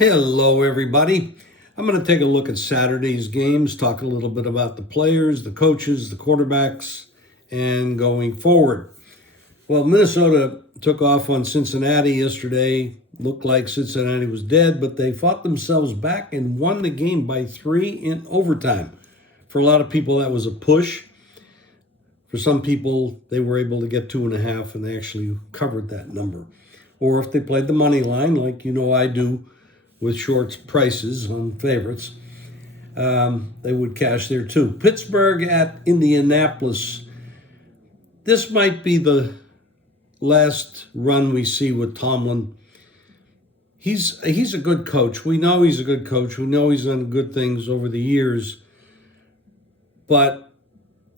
Hello, everybody. I'm going to take a look at Saturday's games, talk a little bit about the players, the coaches, the quarterbacks, and going forward. Well, Minnesota took off on Cincinnati yesterday. Looked like Cincinnati was dead, but they fought themselves back and won the game by 3 in overtime. For a lot of people, that was a push. For some people, they were able to get 2.5, and they actually covered that number. Or if they played the money line, like you know I do, with short prices on favorites, they would cash there too. Pittsburgh at Indianapolis. This might be the last run we see with Tomlin. He's a good coach. We know he's a good coach. We know he's done good things over the years. But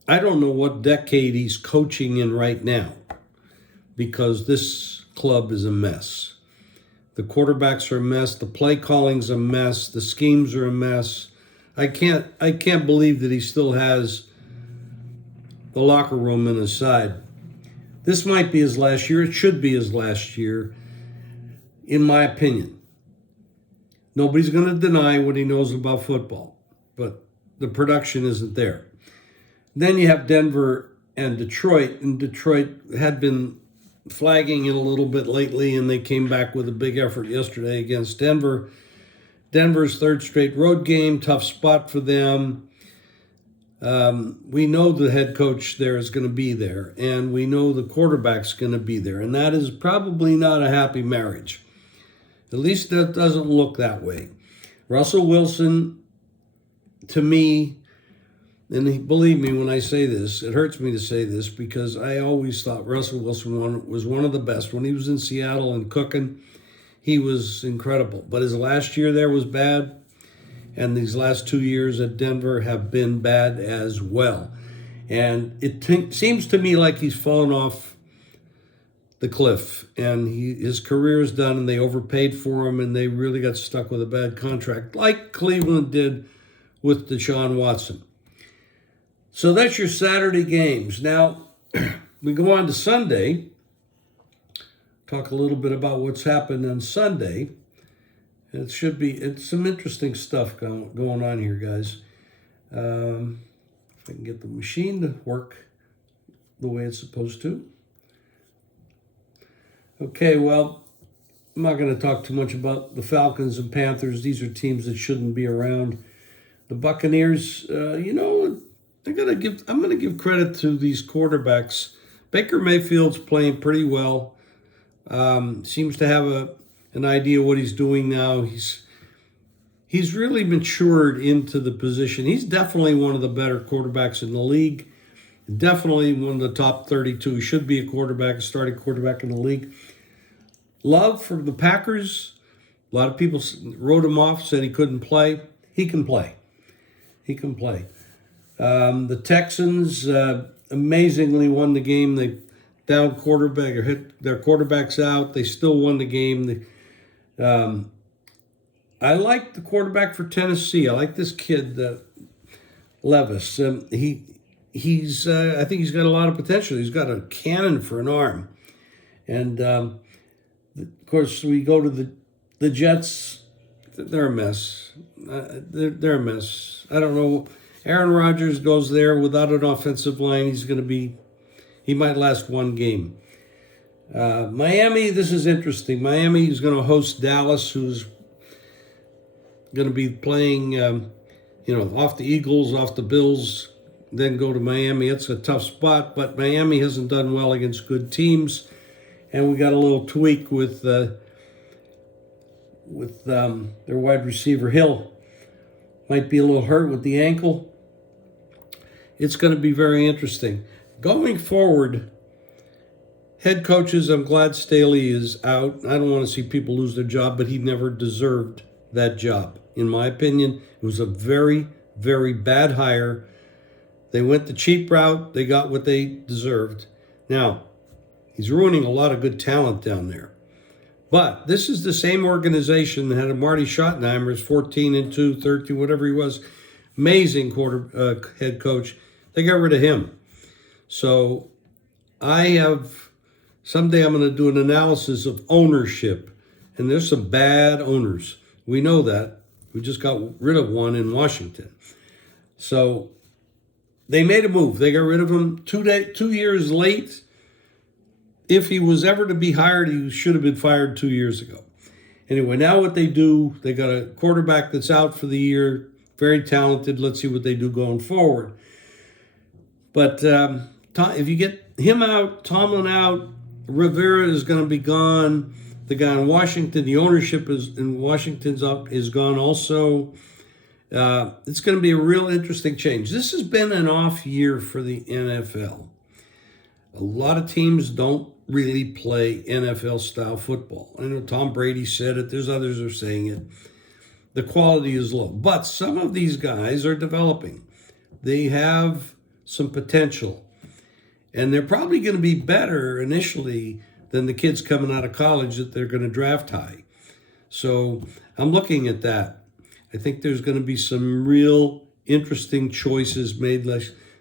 I don't know what decade he's coaching in right now, because this club is a mess. The quarterbacks are a mess. The play calling's a mess. The schemes are a mess. I can't believe that he still has the locker room in his side. This might be his last year. It should be his last year, in my opinion. Nobody's going to deny what he knows about football, but the production isn't there. Then you have Denver and Detroit, and Detroit had been flagging it a little bit lately, and they came back with a big effort yesterday against Denver. Denver's third straight road game, tough spot for them. We know the head coach there is going to be there, and we know the quarterback's going to be there, and that is probably not a happy marriage. At least that doesn't look that way. Russell Wilson, to me, and believe me when I say this, it hurts me to say this, because I always thought Russell Wilson was one of the best. When he was in Seattle and cooking, he was incredible. But his last year there was bad, and these last 2 years at Denver have been bad as well. And it seems to me like he's fallen off the cliff, and his career is done, and they overpaid for him, and they really got stuck with a bad contract, like Cleveland did with Deshaun Watson. So that's your Saturday games. Now, we go on to Sunday, talk a little bit about what's happened on Sunday. It's some interesting stuff going on here, guys. If I can get the machine to work the way it's supposed to. Okay, well, I'm not going to talk too much about the Falcons and Panthers. These are teams that shouldn't be around. The Buccaneers, I'm going to give credit to these quarterbacks. Baker Mayfield's playing pretty well. Seems to have an idea what he's doing now. He's really matured into the position. He's definitely one of the better quarterbacks in the league. Definitely one of the top 32. He should be a starting quarterback in the league. Love for the Packers. A lot of people wrote him off, said he couldn't play. He can play. The Texans amazingly won the game. They down quarterback or hit their quarterbacks out. They still won the game. I like the quarterback for Tennessee. I like this kid, Levis. I think he's got a lot of potential. He's got a cannon for an arm. And of course, we go to the Jets. They're a mess. They're a mess. I don't know. Aaron Rodgers goes there without an offensive line. He might last one game. Miami, this is interesting. Miami is going to host Dallas, who's going to be playing, off the Eagles, off the Bills, then go to Miami. It's a tough spot, but Miami hasn't done well against good teams. And we got a little tweak with their wide receiver, Hill. Might be a little hurt with the ankle. It's going to be very interesting. Going forward, head coaches, I'm glad Staley is out. I don't want to see people lose their job, but he never deserved that job. In my opinion, it was a very, very bad hire. They went the cheap route. They got what they deserved. Now, he's ruining a lot of good talent down there. But this is the same organization that had a Marty Schottenheimer, 14-2, 13, whatever he was. Amazing head coach. They got rid of him. So someday I'm going to do an analysis of ownership. And there's some bad owners. We know that. We just got rid of one in Washington. So they made a move. They got rid of him 2 years late. If he was ever to be hired, he should have been fired 2 years ago. Anyway, now what they do, they got a quarterback that's out for the year, very talented. Let's see what they do going forward. But if you get him out, Tomlin out, Rivera is going to be gone. The guy in Washington, the ownership in Washington's is gone also. It's going to be a real interesting change. This has been an off year for the NFL. A lot of teams don't really play NFL-style football. I know Tom Brady said it. There's others who are saying it. The quality is low. But some of these guys are developing. They have some potential. And they're probably going to be better initially than the kids coming out of college that they're going to draft high. So I'm looking at that. I think there's going to be some real interesting choices made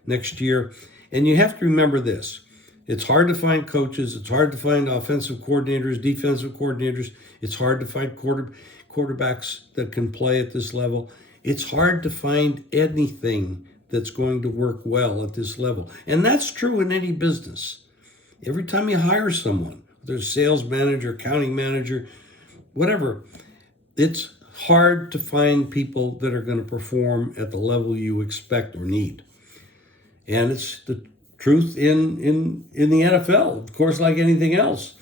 next year. And you have to remember this. It's hard to find coaches. It's hard to find offensive coordinators, defensive coordinators. It's hard to find quarterbacks that can play at this level. It's hard to find anything that's going to work well at this level. And that's true in any business. Every time you hire someone, whether it's sales manager, accounting manager, whatever, it's hard to find people that are going to perform at the level you expect or need. And it's the truth in the NFL, of course, like anything else.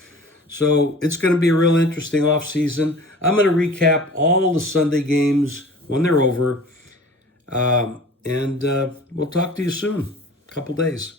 So it's going to be a real interesting offseason. I'm going to recap all the Sunday games when they're over. And we'll talk to you soon, a couple days.